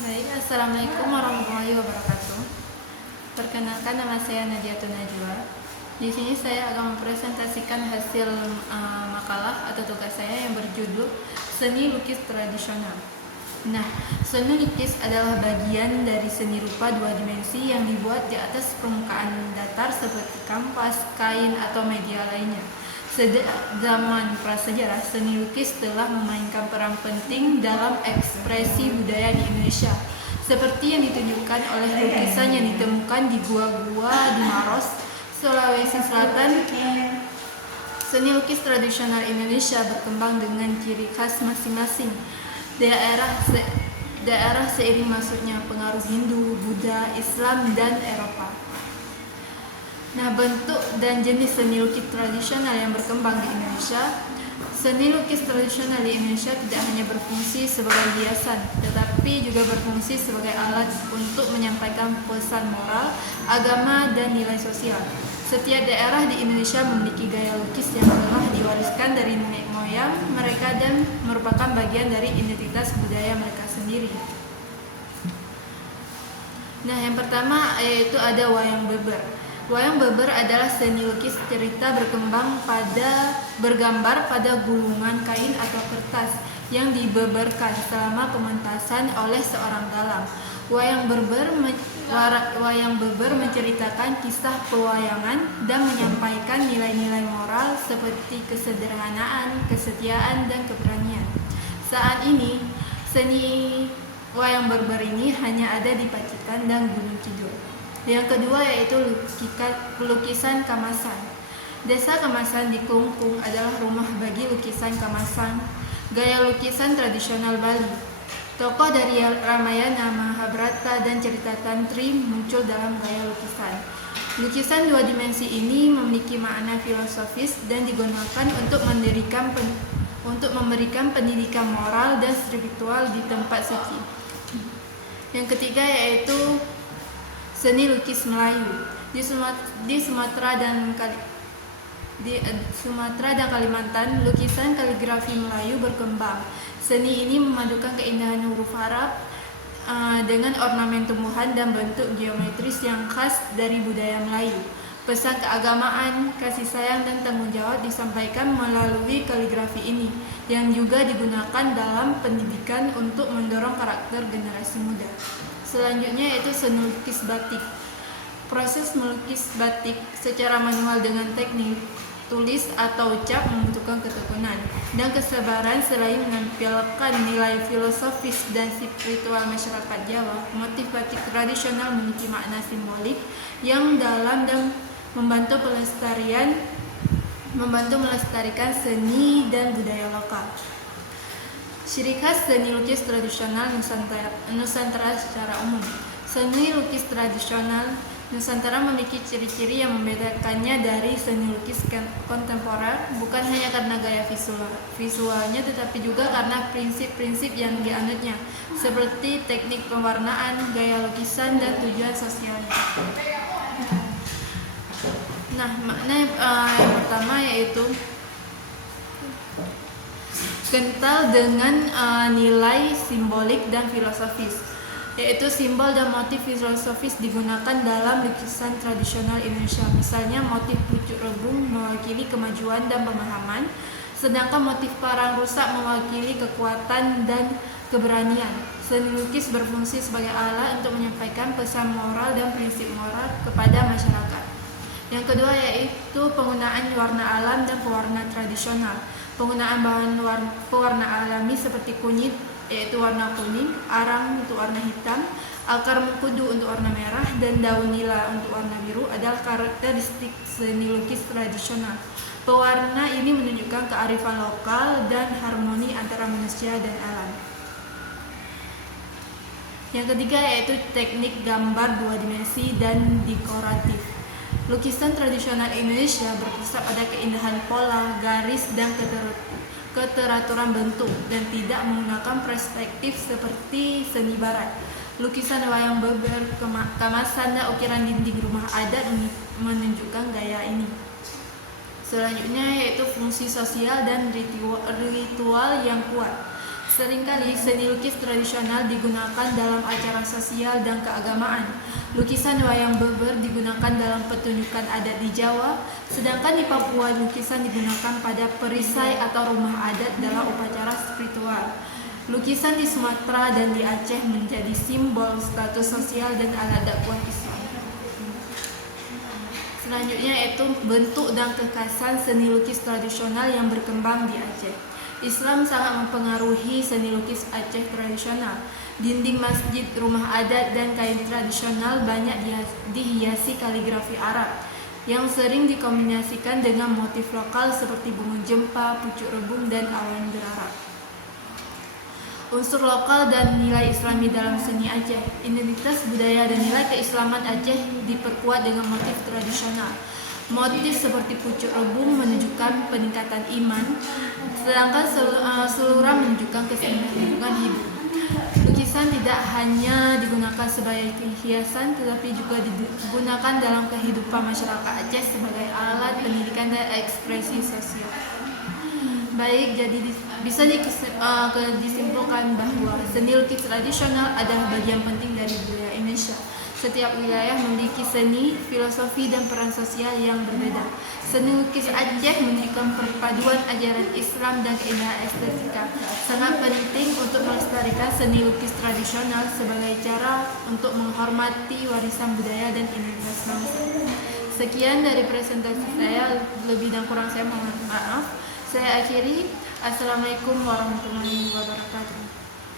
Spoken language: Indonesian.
Baik, Assalamualaikum warahmatullahi wabarakatuh. Perkenalkan, nama saya Nadiatun Najwa. Di sini saya akan mempresentasikan hasil makalah atau tugas saya yang berjudul Seni Lukis Tradisional. Nah, seni lukis adalah bagian dari seni rupa dua dimensi yang dibuat di atas permukaan datar seperti kanvas, kain, atau media lainnya. Sejak zaman prasejarah, seni lukis telah memainkan peran penting dalam ekspresi budaya di Indonesia, seperti yang ditunjukkan oleh lukisan yang ditemukan di gua-gua di Maros, Sulawesi Selatan. Seni lukis tradisional Indonesia berkembang dengan ciri khas masing-masing daerah seiring masuknya pengaruh Hindu, Buddha, Islam, dan Eropa. Nah, bentuk dan jenis seni lukis tradisional yang berkembang di Indonesia. Seni lukis tradisional di Indonesia tidak hanya berfungsi sebagai hiasan, tetapi juga berfungsi sebagai alat untuk menyampaikan pesan moral, agama, dan nilai sosial. Setiap daerah di Indonesia memiliki gaya lukis yang telah diwariskan dari nenek moyang mereka dan merupakan bagian dari identitas budaya mereka sendiri. Nah, yang pertama yaitu ada wayang beber. Wayang beber adalah seni lukis cerita bergambar pada gulungan kain atau kertas yang dibeberkan selama pementasan oleh seorang dalang. Wayang beber menceritakan kisah pewayangan dan menyampaikan nilai-nilai moral seperti kesederhanaan, kesetiaan, dan keberanian. Saat ini, seni wayang beber ini hanya ada di Pacitan dan Gunung Kidul. Yang kedua yaitu lukisan Kamasan. Desa Kamasan di Kelungkung adalah rumah bagi lukisan Kamasan, gaya lukisan tradisional Bali. Tokoh dari Ramayana, Mahabharata, dan cerita Tantri muncul dalam gaya lukisan. Lukisan dua dimensi ini memiliki makna filosofis dan digunakan untuk memberikan pendidikan moral dan spiritual di tempat suci. Yang ketiga yaitu seni lukis Melayu. Di Sumatera dan Kalimantan, lukisan kaligrafi Melayu berkembang. Seni ini memadukan keindahan huruf Arab dengan ornamen tumbuhan dan bentuk geometris yang khas dari budaya Melayu. Pesan keagamaan, kasih sayang, dan tanggung jawab disampaikan melalui kaligrafi ini, yang juga digunakan dalam pendidikan untuk mendorong karakter generasi muda. Selanjutnya yaitu seni lukis batik. Proses melukis batik secara manual dengan teknik tulis atau cap membutuhkan ketekunan dan kesabaran selain menampilkan nilai filosofis dan spiritual masyarakat Jawa. Motif batik tradisional memiliki makna simbolik yang dalam dan membantu melestarikan seni dan budaya lokal. Ciri khas seni lukis tradisional Nusantara secara umum. Seni lukis tradisional Nusantara memiliki ciri-ciri yang membedakannya dari seni lukis kontemporer, bukan hanya karena gaya visualnya, tetapi juga karena prinsip-prinsip yang dianutnya, seperti teknik pewarnaan, gaya lukisan, dan tujuan sosialnya. Nah, makna yang pertama yaitu kental dengan nilai simbolik dan filosofis, yaitu simbol dan motif filosofis digunakan dalam lukisan tradisional Indonesia. Misalnya motif pucuk rebung mewakili kemajuan dan pemahaman, sedangkan motif parang rusak mewakili kekuatan dan keberanian. Seni lukis berfungsi sebagai alat untuk menyampaikan pesan moral dan prinsip moral kepada masyarakat. Yang kedua yaitu penggunaan warna alam dan pewarna tradisional. Penggunaan bahan pewarna alami seperti kunyit yaitu warna kuning, arang untuk warna hitam, akar mengkudu untuk warna merah, dan daun nila untuk warna biru adalah karakteristik seni lukis tradisional. Pewarna ini menunjukkan kearifan lokal dan harmoni antara manusia dan alam. Yang ketiga yaitu teknik gambar dua dimensi dan dekoratif. Lukisan tradisional Indonesia berpusat pada keindahan pola, garis, dan keteraturan bentuk dan tidak menggunakan perspektif seperti seni barat. Lukisan wayang beber, Kamasan, dan ukiran dinding rumah adat menunjukkan gaya ini. Selanjutnya yaitu fungsi sosial dan ritual yang kuat. Seringkali seni lukis tradisional digunakan dalam acara sosial dan keagamaan. Lukisan wayang beber digunakan dalam pertunjukan adat di Jawa, sedangkan di Papua lukisan digunakan pada perisai atau rumah adat dalam upacara spiritual. Lukisan di Sumatera dan di Aceh menjadi simbol status sosial dan alat dakwah Islam. Selanjutnya yaitu bentuk dan kekhasan seni lukis tradisional yang berkembang di Aceh. Islam sangat mempengaruhi seni lukis Aceh tradisional. Dinding masjid, rumah adat, dan kain tradisional banyak dihiasi kaligrafi Arab yang sering dikombinasikan dengan motif lokal seperti bunga jempa, pucuk rebung, dan awan berarap. Unsur lokal dan nilai Islami dalam seni Aceh. Identitas budaya dan nilai keislaman Aceh diperkuat dengan motif tradisional. Motif seperti pucuk rebung menunjukkan peningkatan iman, sedangkan selura menunjukkan kesinambungan hidup. Lukisan tidak hanya digunakan sebagai hiasan, tetapi juga digunakan dalam kehidupan masyarakat Aceh sebagai alat pendidikan dan ekspresi sosial. Baik, jadi bisa disimpulkan bahwa seni lukis tradisional adalah bagian penting dari budaya Indonesia. Setiap wilayah memiliki seni, filosofi, dan peran sosial yang berbeda. Seni lukis Aceh menunjukkan perpaduan ajaran Islam dan keindahan estetika. Sangat penting untuk melestarikan seni lukis tradisional sebagai cara untuk menghormati warisan budaya dan identitas bangsa. Sekian dari presentasi saya, lebih dan kurang saya mohon maaf. Saya akhiri. Assalamualaikum warahmatullahi wabarakatuh.